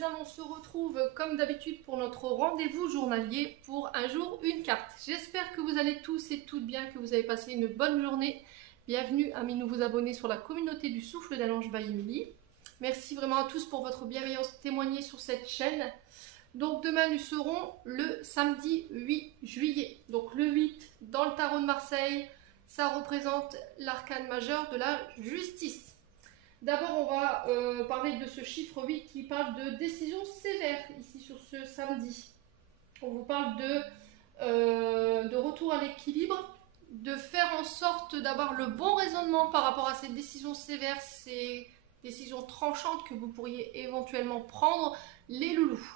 belles âmes, on se retrouve comme d'habitude pour notre rendez-vous journalier pour un jour, une carte. J'espère que vous allez tous et toutes bien, que vous avez passé une bonne journée. Bienvenue à mes nouveaux abonnés sur la communauté du Souffle d'un Ange by Émilie. Merci vraiment à tous pour votre bienveillance témoignée sur cette chaîne. Donc demain nous serons le samedi 8 juillet. Donc le 8 dans le tarot de Marseille, ça représente l'arcane majeur de la justice. D'abord, on va parler de ce chiffre 8 qui parle de décision sévère ici sur ce samedi. On vous parle de retour à l'équilibre, de faire en sorte d'avoir le bon raisonnement par rapport à ces décisions sévères, ces décisions tranchantes que vous pourriez éventuellement prendre, les loulous.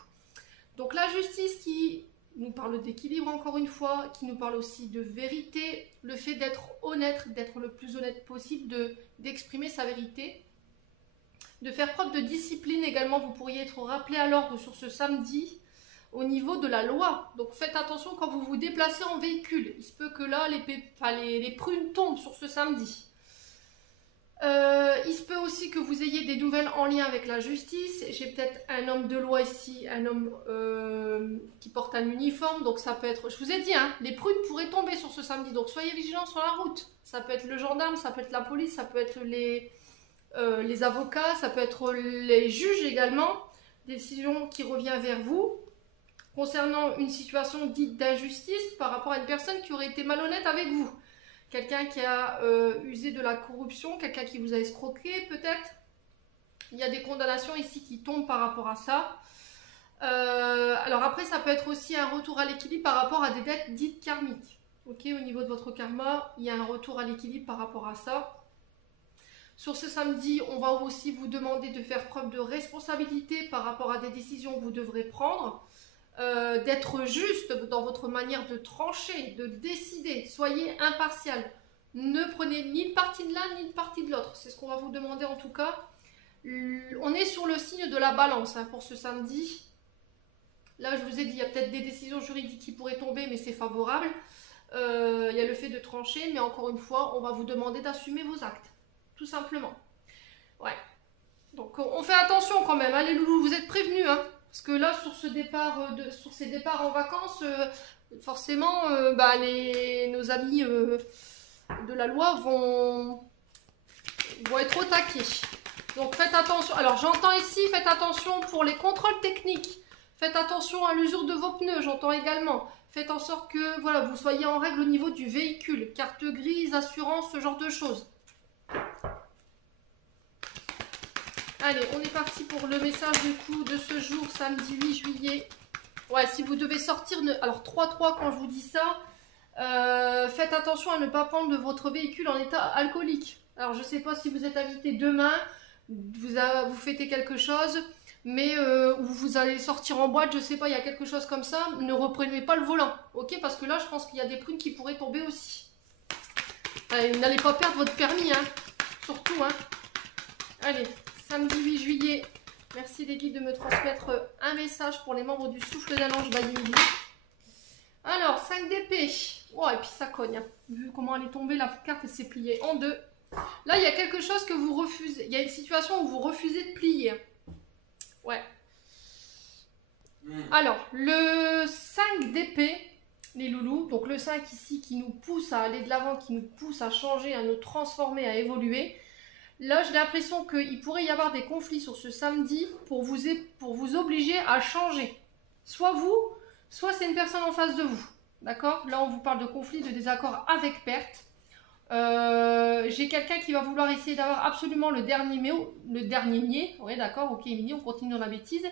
Donc la justice qui nous parle d'équilibre encore une fois, qui nous parle aussi de vérité, le fait d'être honnête, d'être le plus honnête possible, d'exprimer sa vérité. De faire preuve de discipline également, vous pourriez être rappelé à l'ordre sur ce samedi au niveau de la loi. Donc faites attention quand vous vous déplacez en véhicule. Il se peut que là, les prunes tombent sur ce samedi. Il se peut aussi que vous ayez des nouvelles en lien avec la justice. J'ai peut-être un homme de loi ici, un homme qui porte un uniforme. Donc ça peut être, je vous ai dit, hein, les prunes pourraient tomber sur ce samedi. Donc soyez vigilants sur la route. Ça peut être le gendarme, ça peut être la police, ça peut être les avocats, ça peut être les juges également, décision qui revient vers vous concernant une situation dite d'injustice par rapport à une personne qui aurait été malhonnête avec vous. Quelqu'un qui a usé de la corruption, quelqu'un qui vous a escroqué peut-être. Il y a des condamnations ici qui tombent par rapport à ça. Alors après, ça peut être aussi un retour à l'équilibre par rapport à des dettes dites karmiques. Ok, au niveau de votre karma, il y a un retour à l'équilibre par rapport à ça. Sur ce samedi, on va aussi vous demander de faire preuve de responsabilité par rapport à des décisions que vous devrez prendre, d'être juste dans votre manière de trancher, de décider. Soyez impartial. Ne prenez ni une partie de l'un ni une partie de l'autre. C'est ce qu'on va vous demander en tout cas. On est sur le signe de la balance pour ce samedi. Là, je vous ai dit, il y a peut-être des décisions juridiques qui pourraient tomber, mais c'est favorable. Il y a le fait de trancher, mais encore une fois, on va vous demander d'assumer vos actes. Tout simplement. Ouais. Donc on fait attention quand même, hein, les loulous, vous êtes prévenus, hein, parce que là sur ce départ, sur ces départs en vacances, forcément, nos amis de la loi vont être au taquet. Donc faites attention. Alors j'entends ici, faites attention pour les contrôles techniques. Faites attention à l'usure de vos pneus, j'entends également. Faites en sorte que voilà, vous soyez en règle au niveau du véhicule, carte grise, assurance, ce genre de choses. Allez, on est parti pour le message du coup de ce jour, samedi 8 juillet. Ouais, si vous devez sortir, alors 3-3 quand je vous dis ça, faites attention à ne pas prendre de votre véhicule en état alcoolique. Alors je ne sais pas si vous êtes invité demain, vous fêtez quelque chose, mais vous allez sortir en boîte, je ne sais pas, il y a quelque chose comme ça, ne reprenez pas le volant, ok? Parce que là, je pense qu'il y a des prunes qui pourraient tomber aussi. Allez, n'allez pas perdre votre permis, hein, surtout, hein. Allez. Samedi 8 juillet, merci les guides de me transmettre un message pour les membres du Souffle d'un Ange by Émilie. Alors, 5 d'épée. Oh, et puis ça cogne. Hein. Vu comment elle est tombée, la carte s'est pliée en deux. Là, il y a quelque chose que vous refusez. Il y a une situation où vous refusez de plier. Ouais. Alors, le 5 d'épée, les loulous. Donc le 5 ici qui nous pousse à aller de l'avant, qui nous pousse à changer, à nous transformer, à évoluer. Là, j'ai l'impression qu'il pourrait y avoir des conflits sur ce samedi pour vous obliger à changer. Soit vous, soit c'est une personne en face de vous. D'accord? Là, on vous parle de conflit, de désaccord avec perte. J'ai quelqu'un qui va vouloir essayer d'avoir absolument le dernier mot. Oui, d'accord, ok, Émilie, on continue dans la bêtise.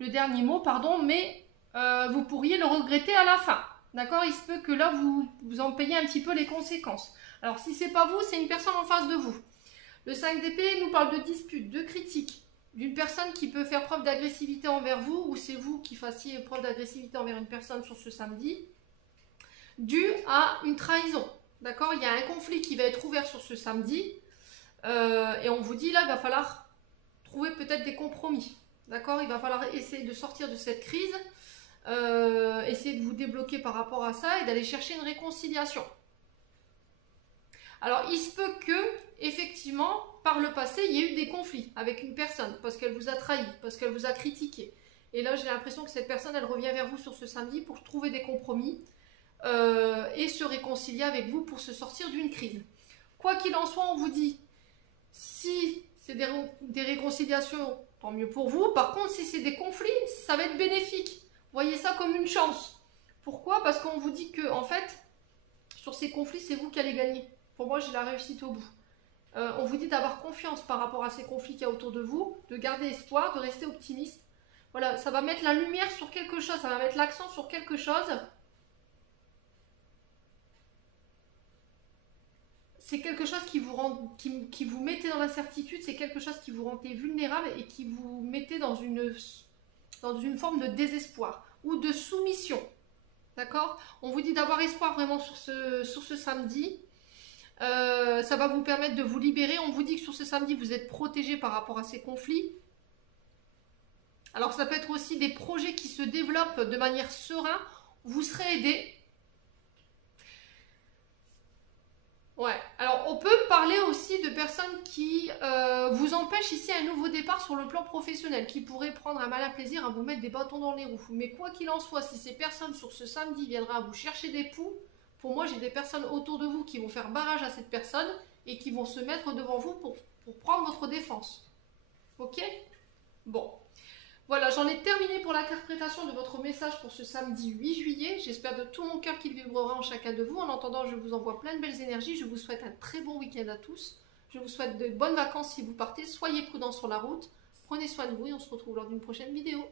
Le dernier mot, pardon, mais vous pourriez le regretter à la fin. D'accord? Il se peut que là, vous en payez un petit peu les conséquences. Alors, si c'est pas vous, c'est une personne en face de vous. Le 5 d'épée nous parle de dispute, de critique, d'une personne qui peut faire preuve d'agressivité envers vous, ou c'est vous qui fassiez preuve d'agressivité envers une personne sur ce samedi, dû à une trahison. D'accord? Il y a un conflit qui va être ouvert sur ce samedi, et on vous dit là, il va falloir trouver peut-être des compromis. D'accord? Il va falloir essayer de sortir de cette crise, essayer de vous débloquer par rapport à ça, et d'aller chercher une réconciliation. Alors, il se peut que, effectivement, par le passé, il y a eu des conflits avec une personne, parce qu'elle vous a trahi, parce qu'elle vous a critiqué. Et là, j'ai l'impression que cette personne, elle revient vers vous sur ce samedi pour trouver des compromis et se réconcilier avec vous pour se sortir d'une crise. Quoi qu'il en soit, on vous dit, si c'est des réconciliations, tant mieux pour vous. Par contre, si c'est des conflits, ça va être bénéfique. Voyez ça comme une chance. Pourquoi? Parce qu'on vous dit que, en fait, sur ces conflits, c'est vous qui allez gagner. Pour moi, j'ai la réussite au bout. On vous dit d'avoir confiance par rapport à ces conflits qu'il y a autour de vous, de garder espoir, de rester optimiste. Voilà, ça va mettre la lumière sur quelque chose, ça va mettre l'accent sur quelque chose. C'est quelque chose qui vous mettait dans l'incertitude, c'est quelque chose qui vous rendait vulnérable et qui vous mettait dans une forme de désespoir ou de soumission. D'accord? On vous dit d'avoir espoir vraiment sur ce samedi. Ça va vous permettre de vous libérer. On vous dit que sur ce samedi, vous êtes protégé par rapport à ces conflits. Alors ça peut être aussi des projets qui se développent de manière sereine. Vous serez aidé. Ouais, alors on peut parler aussi de personnes qui vous empêchent ici un nouveau départ sur le plan professionnel, qui pourraient prendre un malin plaisir à vous mettre des bâtons dans les roues. Mais quoi qu'il en soit, si ces personnes sur ce samedi viendraient à vous chercher des poux, pour moi j'ai des personnes autour de vous qui vont faire barrage à cette personne et qui vont se mettre devant vous pour prendre votre défense. Ok? Bon. Voilà, j'en ai terminé pour l'interprétation de votre message pour ce samedi 8 juillet. J'espère de tout mon cœur qu'il vibrera en chacun de vous. En attendant, je vous envoie plein de belles énergies. Je vous souhaite un très bon week-end à tous. Je vous souhaite de bonnes vacances si vous partez. Soyez prudents sur la route. Prenez soin de vous et on se retrouve lors d'une prochaine vidéo.